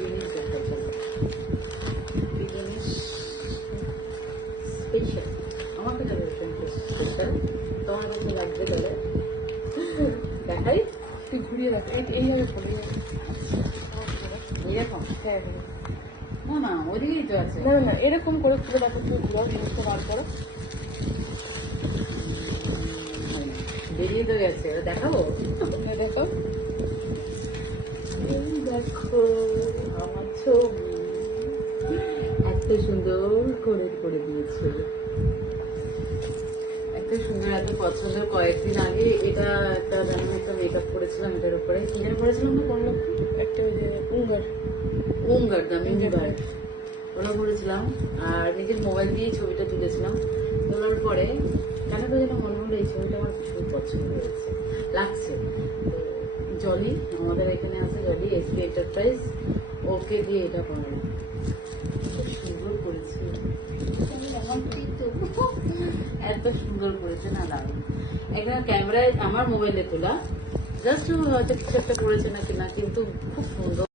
জিনিস দেখাচ্ছেন, কি জিনিস স্পেশাল, আমার কাছে স্পেশাল, তোমার কাছে লাগবে তাহলে দেখাই। তুই ঘুরিয়ে রাখ, এইভাবে চলে যাবে। এরকম হ্যাঁ, না না ওদিকেই তো আছে। না না, এরকম করে তুলে দেখো, তুমি ঘুরাও জিনিসটা বার করো। বেরিয়ে তো গেছে, ওটা দেখাবো। দেখো, এই দেখো আমার ছবি, এত সুন্দর করে করে দিয়েছে, এত সুন্দর, এত পছন্দ। কয়েকদিন আগে এটা একটা যেমন একটা মেকআপ করেছিলাম, এটার উপরে কি যেন করেছিলাম না, কোন লক্ষ্য একটা ওই যে উঙ্গার ওমগার দা মিনিবার, ওটা করেছিলাম। আর নিজের মোবাইল দিয়ে ছবিটা তুলেছিলাম। তোলার পরে কেন তো যেন মনে হলো এই ছবিটা আমার ভীষণ পছন্দ হয়েছে, লাগছে। তো জলি, আমাদের এখানে আছে জলি এসপি এন্টারপ্রাইজ, ওকে দিয়ে এটা বানালাম। খুব সুন্দর করেছে, এত সুন্দর করেছে না, দারুণ। একটা ক্যামেরায় আমার মোবাইলে তোলা, জাস্ট হয়তো কিছু একটা করেছে নাকি না, কিন্তু খুব সুন্দর।